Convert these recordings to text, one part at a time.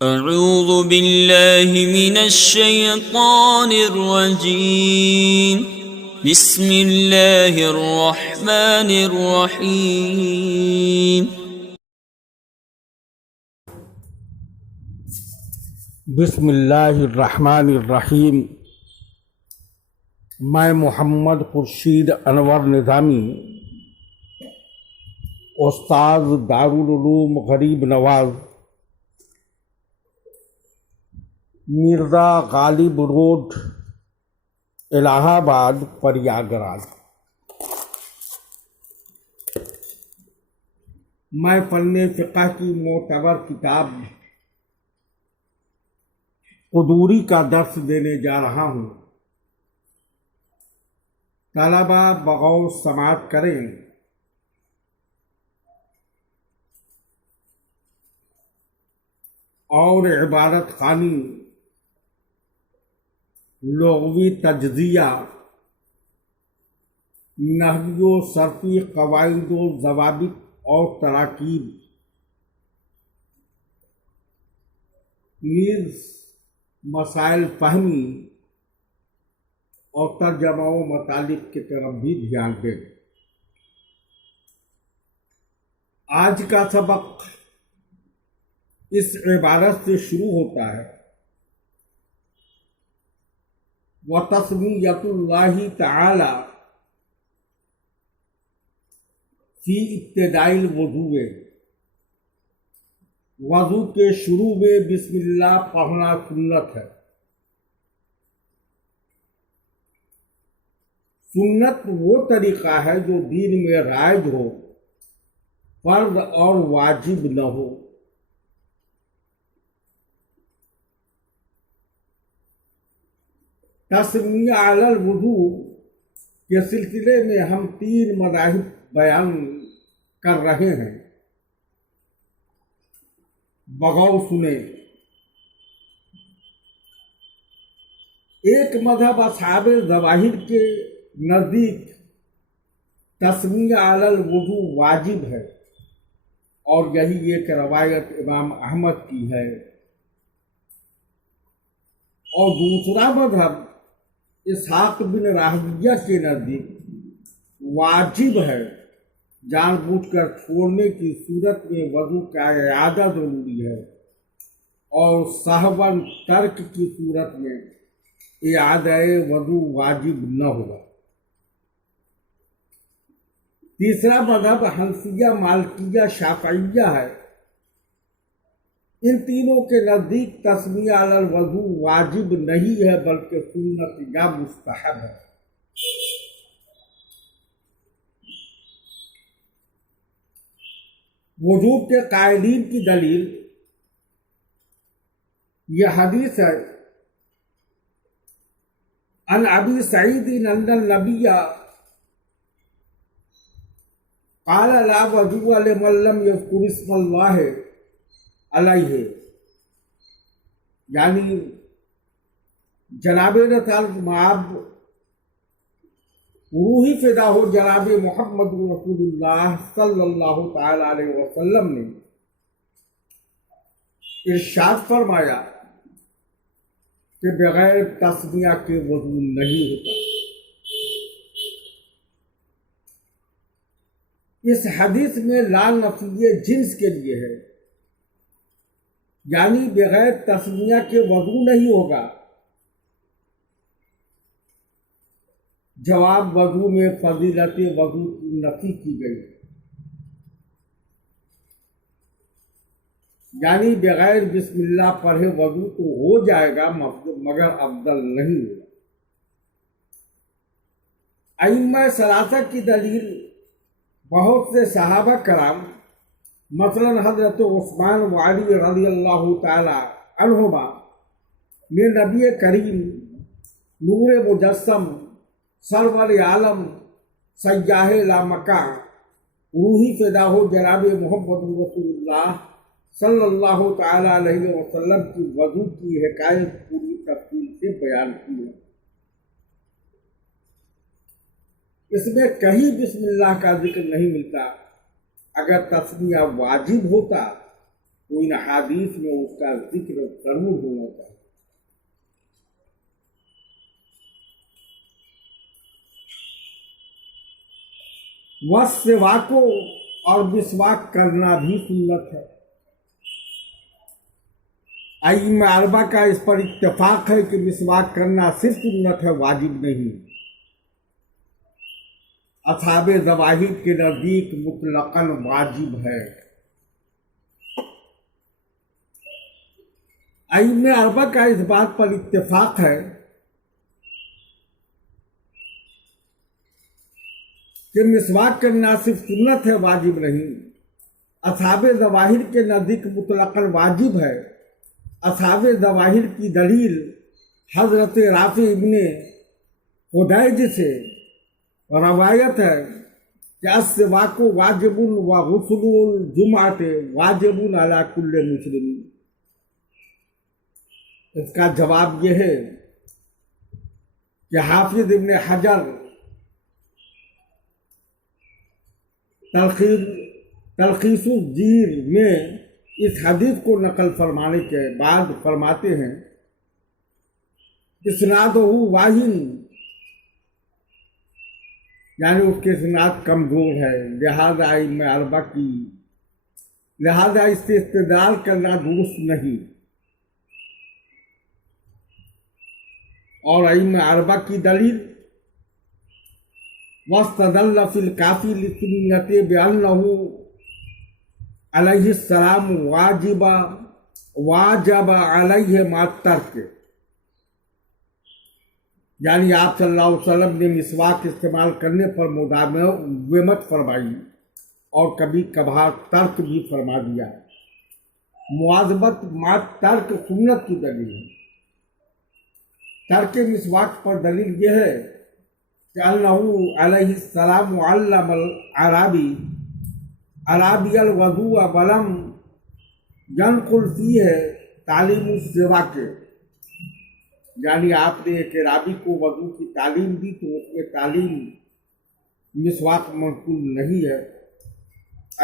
اعوذ باللہ من الشیطان الرجیم بسم اللہ الرحمن الرحیم بسم اللہ الرحمن الرحیم۔ میں محمد خورشید انور نظامی، استاد دارالعلوم غریب نواز، مرزا غالب روڈ، الہ آباد، پریاگراج۔ میں فن فقہ کی معتبر کتاب قدوری کا درس دینے جا رہا ہوں۔ طلبہ بغور سماعت کریں۔ اور عبارت خوانی، لغوی تجزیہ، نحوی و صرفی قواعد و ضوابط اور تراکیب، نیز مسائل فہمی اور ترجمہ و مطالب کی طرف بھی دھیان دیں۔ آج کا سبق اس عبارت سے شروع ہوتا ہے: وَتَسْمِيَّةُ اللَّهِ تَعَالَى فی ابتداء الوضوء۔ وضو کے شروع میں بسم اللہ پڑھنا سنت ہے۔ سنت وہ طریقہ ہے جو دین میں رائج ہو، فرض اور واجب نہ ہو۔ تسمیہ علی الوضوء کے سلسلے میں ہم 3 مذاہب بیان کر رہے ہیں، بغور سنیں۔ ایک مذہب اصحاب ظواہر کے نزدیک تسمیہ علی الوضوء واجب ہے، اور یہی ایک روایت امام احمد کی ہے۔ اور دوسرا مذہب اسحاق بن راہویہ کے نزدیک واجب ہے، جان بوجھ کر چھوڑنے کی صورت میں وضو کا اعادہ ضروری ہے، اور سہواً ترک کی صورت میں اعادہ وضو واجب نہ ہوگا۔ تیسرا مذہب حنفیہ، مالکیہ، شافعیہ ہے۔ ان تینوں کے نزدیک تسمیہ علی الوضوء واجب نہیں ہے، بلکہ سنت یا مستحب ہے۔ وجوب کے قائلین کی دلیل یہ حدیث ہے: عن ابی سعید ان النبی قال لا وضوء لمن لم یذکر اسم اللہ علیہ، یعنی جناب مآب روحی فدا ہو جناب محمد رسول اللہ صلی اللہ تعالی علیہ وسلم نے ارشاد فرمایا کہ بغیر تسمیہ کے وضو نہیں ہوتا۔ اس حدیث میں لا نفی جنس کے لیے ہے، یعنی بغیر تسمیہ کے وضو نہیں ہوگا۔ جواب وضو میں فضیلت وضو کی نفی کی گئی، یعنی بغیر بسم اللہ پڑھے وضو تو ہو جائے گا، مگر افضل نہیں ہوگا۔ ائمہ ثلاثہ کی دلیل بہت سے صحابہ کرام، مثلا حضرت عثمان و علی رضی اللہ تعالی عنہما نے نبی کریم نور مجسم سرور عالم سیاح لامکان روحی فدا ہو جناب محمد رسول اللہ صلی اللہ تعالی علیہ وسلم کی وضو کی حکایت پوری تفصیل سے بیان کی ہے۔ اس میں کہیں بسم اللہ کا ذکر نہیں ملتا۔ اگر تسمیہ واجب ہوتا تو ان حدیث میں اس کا ذکر ضرور ہونا چاہیے۔ والسواک اور مسواک کرنا بھی سنت ہے۔ ائمہ اربعہ کا اس پر اتفاق ہے کہ مسواک کرنا صرف سنت ہے، واجب نہیں۔ اصحاب ظواہر کے نزدیک مطلقاً واجب ہے۔ ائمہ اربعہ کا اس بات پر اتفاق ہے کہ مسواک کرنا صرف سنت ہے، واجب نہیں۔ اصحاب ظواہر کے نزدیک مطلقاً واجب ہے۔ اصحاب ظواہر کی دلیل حضرت رافع ابن خدیج سے روایت ہے کہ السواک واجب وغسل الجمعۃ واجب علی کل مسلم۔ اس کا جواب یہ ہے کہ حافظ ابن حجر تلخیص الجیر میں اس حدیث کو نقل فرمانے کے بعد فرماتے ہیں اسنادہ واہن، یعنی اس کے اسناد کمزور ہے، لہذا ائمہ اربعہ کی لہذا اس سے استدلال کرنا درست نہیں۔ اور ائمہ اربعہ کی دلیل واستدل فی الکافی لسنت بأنہ علیہ السلام واجب علیہ ما ترک، یعنی آپ صلی اللہ علیہ وسلم نے مسواک استعمال کرنے پر مداومت فرمائی اور کبھی کبھار ترک بھی فرما دیا۔ مواظبت ما ترک سنت کی دلیل ہے۔ ترک مسواک پر دلیل یہ ہے کہ انہ علیہ السلام علم عرابی الوضوء ولم ينقل فیہ تعلیم السواک، یعنی آپ نے ایک عرابی کو وضو کی تعلیم دی تو اس میں تعلیم مسواک منقول نہیں ہے۔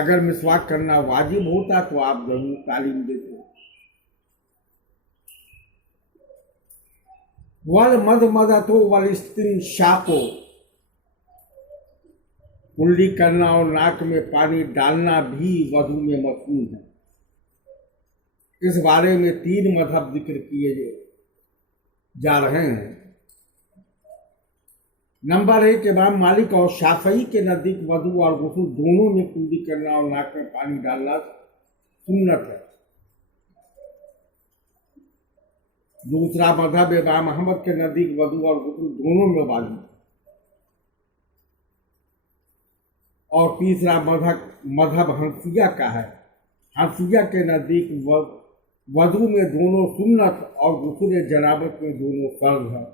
اگر مسواک کرنا واجب ہوتا تو آپ ضرور تعلیم دیتے۔ والمضمضۃ والاستنشاق، کلی کرنا اور ناک میں پانی ڈالنا بھی وضو میں مطلوب ہے۔ اس بارے میں 3 مذہب ذکر کیے جا رہے ہیں۔ نمبر 1، امام مالک اور شافعی کے نزدیک وضو اور غسل دونوں میں کلی کرنا اور ناک میں پانی ڈالنا سنت ہے۔ دوسرا مذہب امام احمد کے نزدیک وضو اور غسل دونوں میں واجب ہے۔ اور تیسرا مذہب حنفیہ کا ہے۔ حنفیہ کے نزدیک وضو میں دونوں سنت اور غسل جنابت میں دونوں فرض ہے۔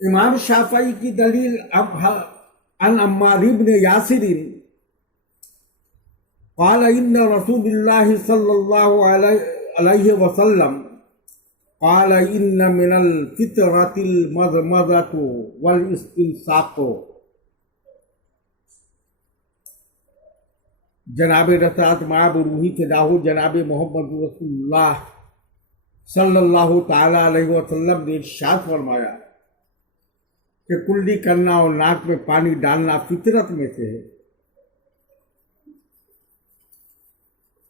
امام شافعی کی دلیل عن عمار بن یاسر قال ان رسول اللہ صلی اللہ علیہ وسلم قال ان من الفطرۃ المضمضۃ والاستنشاق۔ جناب رسالت مآب روحی فداہ جناب محمد رسول اللہ صلی اللہ تعالی علیہ وسلم نے ارشاد فرمایا کہ کلی کرنا اور ناک میں پانی ڈالنا فطرت میں سے ہے۔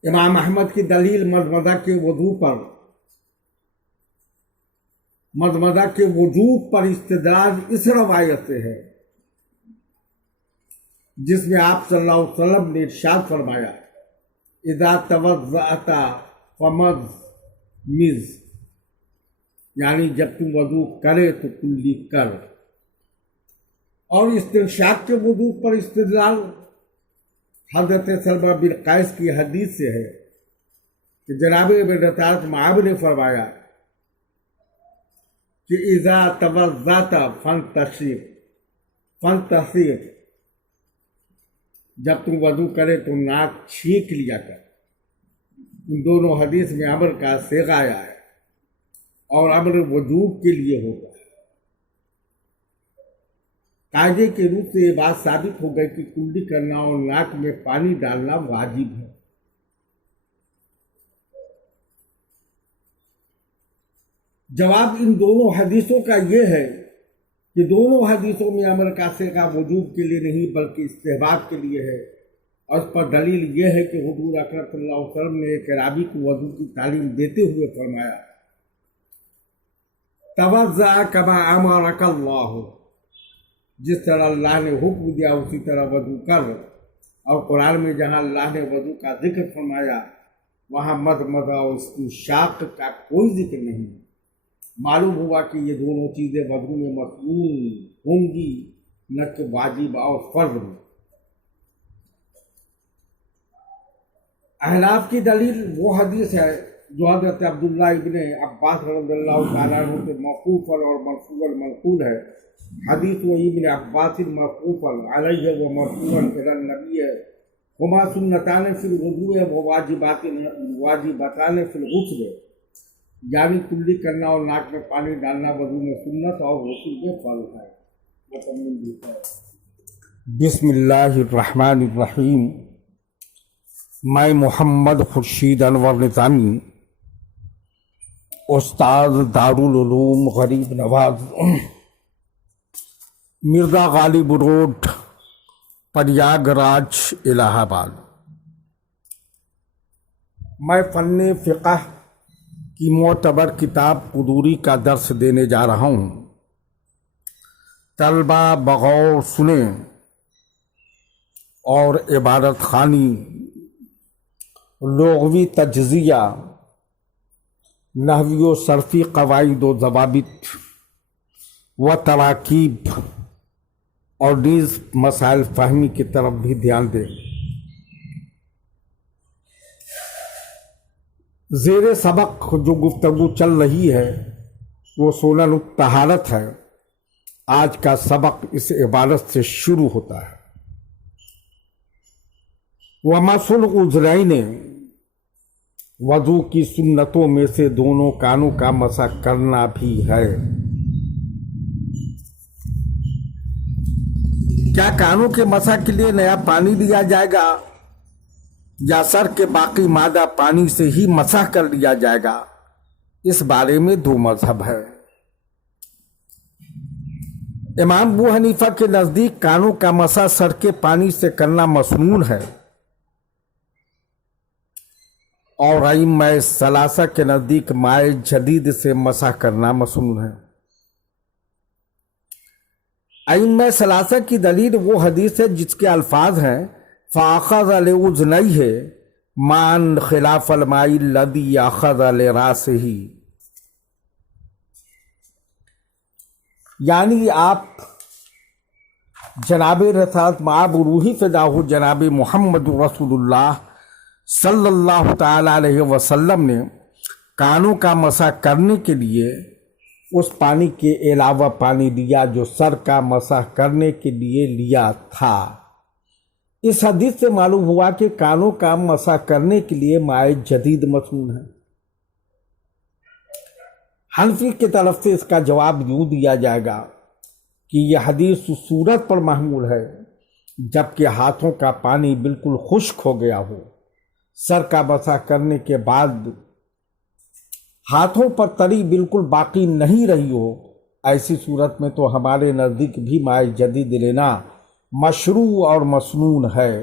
امام احمد کی دلیل مضمضہ کے وجوب پر استدلال اس روایت سے ہے جس میں آپ صلی اللہ علیہ وسلم نے ارشاد فرمایا اذا توضأت فمضمض، یعنی جب تم وضو کرے تو کلی کر۔ اور استنشاق کے وجوب پر استدلال حضرت سلمہ بن قیس کی حدیث سے ہے کہ جناب رسالت مآب نے فرمایا کہ اذا توضأت فانتشر، جب تم وضو کرے تو ناک چھینک لیا کر۔ ان دونوں حدیث میں امر کا صیغہ آیا ہے اور امر وجوب کے لیے ہوتا ہے۔ قاعدے کے روپ سے یہ بات ثابت ہو گئی کہ کلی کرنا اور ناک میں پانی ڈالنا واجب ہے۔ جواب ان دونوں حدیثوں کا یہ ہے کہ دونوں حدیثوں میں امر کاسے کا وجوب کے لیے نہیں بلکہ استحباب کے لیے ہے، اور اس پر دلیل یہ ہے کہ حضور اکرم صلی اللہ علیہ وسلم نے ایک اعرابی کو وضو کی تعلیم دیتے ہوئے فرمایا، توضأ کما امرک اللہ، جس طرح اللہ نے حکم دیا اسی طرح وضو کر۔ اور قرآن میں جہاں اللہ نے وضو کا ذکر فرمایا وہاں مضمضہ اور استنشاق کا کوئی ذکر نہیں۔ معلوم ہوا کہ یہ دونوں چیزیں وضو میں مسنون ہوں گی، نہ کہ واجب اور فرض میں۔ احناف کی دلیل وہ حدیث ہے جو حضرت عبداللہ ابن عباس رضی اللہ تعالیٰ عنہ سے موقوفاً اور مرفوعاً منقول ہے۔ حدیث و ابن عباس مرفوعاً علیہ و مرفوعاً الی النبی ہما سنتان فی الوضوء و واجبتان فی الغسل، یعنی کلی کرنا اور ناک میں پانی ڈالنا وضو میں سنت اور غسل میں فرض ہے۔ بسم اللہ الرحمن الرحیم۔ میں محمد خورشید انور نظامی، استاد دارالعلوم غریب نواز، مرزا غالب روڈ، پریاگ راج، الہ آباد، میں فن فقہ کی معتبر کتاب قدوری کا درس دینے جا رہا ہوں۔ طلبہ بغور سنیں اور عبارت خوانی، لغوی تجزیہ، نحوی و صرفی قواعد و ضوابط و تراکیب اور نیز مسائل فہمی کی طرف بھی دھیان دیں۔ زیر سبق جو گفتگو چل رہی ہے وہ سنن الطہارت ہے۔ آج کا سبق اس عبارت سے شروع ہوتا ہے، وَمَسُ الْأُذْنَيْنِ، وضو کی سنتوں میں سے دونوں کانوں کا مسح کرنا بھی ہے۔ کیا کانوں کے مسح کے لیے نیا پانی دیا جائے گا یا سر کے باقی مادہ پانی سے ہی مسح کر لیا جائے گا؟ اس بارے میں دو مذہب ہے۔ امام ابو حنیفہ کے نزدیک کانوں کا مسح سر کے پانی سے کرنا مسنون ہے، اور ائمہ ثلاثہ کے نزدیک مائع جدید سے مسح کرنا مسنون ہے۔ ائمہ ثلاثہ کی دلیل وہ حدیث ہے جس کے الفاظ ہیں فَأَخَذَ لِأُذْنَيْهِ مَعًا خِلَافَ الْمَاءِ الَّذِي أَخَذَ لِرَأْسِهِ، یعنی آپ جناب رسالت مآب روحی فداہ جناب محمد رسول اللہ صلی اللہ تعالی علیہ وسلم نے کانوں کا مسح کرنے کے لیے اس پانی کے علاوہ پانی لیا جو سر کا مسح کرنے کے لیے لیا تھا۔ اس حدیث سے معلوم ہوا کہ کانوں کا مسح کرنے کے لیے مائع جدید مسنون ہے۔ حنفی کی طرف سے اس کا جواب یوں دیا جائے گا کہ یہ حدیث اس صورت پر محمول ہے جبکہ ہاتھوں کا پانی بالکل خشک ہو گیا ہو، سر کا مسح کرنے کے بعد ہاتھوں پر تری بالکل باقی نہیں رہی ہو، ایسی صورت میں تو ہمارے نزدیک بھی مائع جدید لینا مشروع اور مسنون ہے۔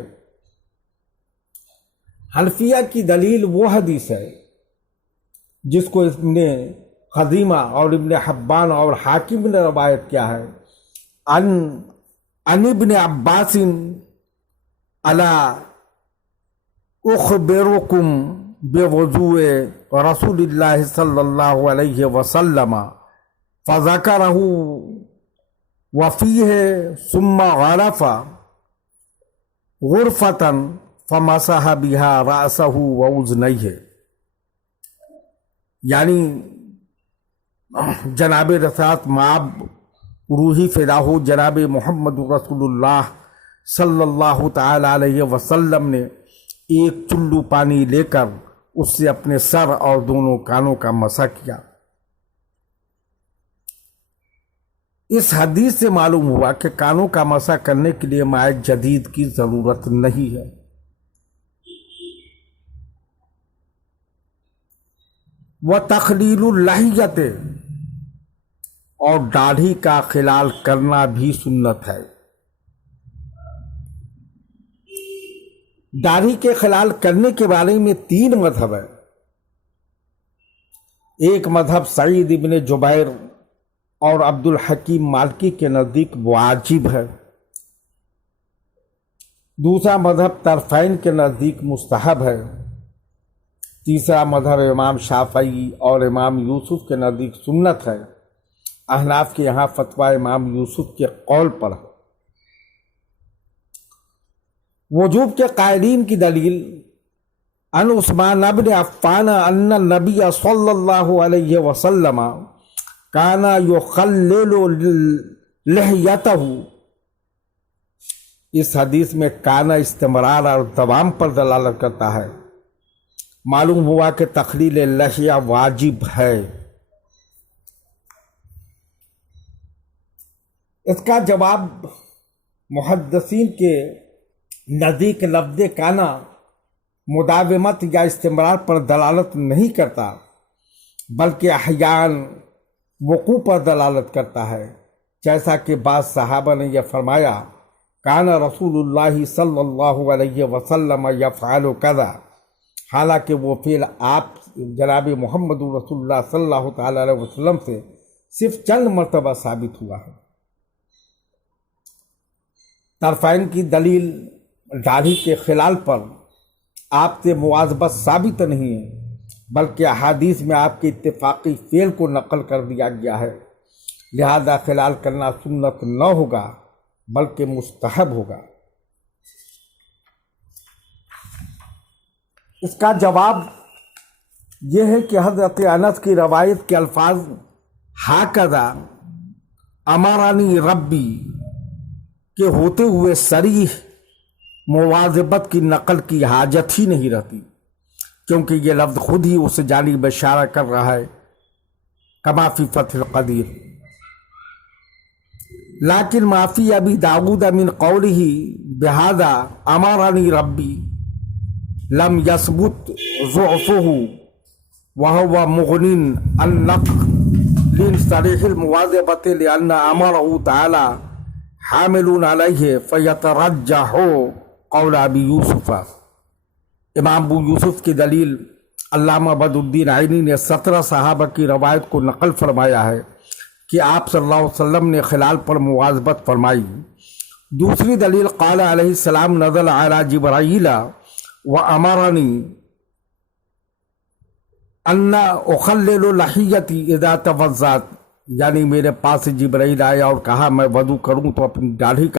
حنفیہ کی دلیل وہ حدیث ہے جس کو ابن خزیمہ اور ابن حبان اور حاکم نے روایت کیا ہے، ان ابن عباس الا اخبرکم بوضوء رسول اللہ صلی اللہ علیہ وسلم فذکرہ وفیہ ثم غرف غرفۃ فمسح بها رأسہ واذنیہ، یعنی جناب رسالت مآب روحی فداہ جناب محمد رسول اللہ صلی اللہ تعالی علیہ وسلم نے ایک چلو پانی لے کر اس سے اپنے سر اور دونوں کانوں کا مسح کیا۔ اس حدیث سے معلوم ہوا کہ کانوں کا مسح کرنے کے لیے ماء جدید کی ضرورت نہیں ہے۔ وتخلیل اللحیۃ، اور داڑھی کا خلال کرنا بھی سنت ہے۔ داڑھی کے خلال کرنے کے بارے میں 3 مذہب ہے۔ ایک مذہب سعید ابن جبیر اور عبد الحکیم مالکی کے نزدیک واجب ہے۔ دوسرا مذہب طرفین کے نزدیک مستحب ہے۔ تیسرا مذہب امام شافعی اور امام یوسف کے نزدیک سنت ہے۔ احناف کے یہاں فتویٰ امام یوسف کے قول پر ہے۔ وجوب کے قائلین کی دلیل ان عثمان بن عفان ان النبی صلی اللہ علیہ وسلم کان یخلل لحیتہ، اس حدیث میں کانا استمرار اور دوام پر دلالت کرتا ہے۔ معلوم ہوا کہ تخلیل لحیہ واجب ہے۔ اس کا جواب محدثین کے نزدیک لفظ کانا مداومت یا استمرار پر دلالت نہیں کرتا، بلکہ احیان وقوع پر دلالت کرتا ہے، جیسا کہ بعض صحابہ نے یہ فرمایا کان رسول اللہ صلی اللہ علیہ وسلم یفعل کذا، حالانکہ وہ فعل آپ جناب محمد رسول اللہ صلی اللہ تعالی علیہ وسلم سے صرف چند مرتبہ ثابت ہوا ہے۔ طرفین کی دلیل داڑھی کے خلال پر آپ سے مواظبت ثابت نہیں ہے، بلکہ احادیث میں آپ کے اتفاقی فعل کو نقل کر دیا گیا ہے، لہذا خلال کرنا سنت نہ ہوگا بلکہ مستحب ہوگا۔ اس کا جواب یہ ہے کہ حضرت انس کی روایت کے الفاظ ہاکذا امرانی ربی کے ہوتے ہوئے صریح مواظبت کی نقل کی حاجت ہی نہیں رہتی، کیونکہ یہ لفظ خود ہی اس جانب اشارہ کر رہا ہے، کما فی فتح القدیر۔ لیکن ما فی ابی داؤد من قولہ بہذا امرانی ربی لم یثبت ضعفہ وہو مغن عن نقل صریح المواظبۃ لأن امرہ تعالی حامل علیہ فیترجح قول ابی یوسف۔ امام ابو یوسف کی دلیل علامہ بدر الدین عینی نے 17 صحابہ کی روایت کو نقل فرمایا ہے کہ آپ صلی اللہ علیہ وسلم نے خلال پر مواظبت فرمائی۔ دوسری دلیل قال علیہ السلام نزل علی جبرائیل وامرنی ان اخلل لحیتی اذا توضأت، یعنی میرے پاس جبرائیل آیا اور کہا میں وضو کروں تو اپنی داڑھی کا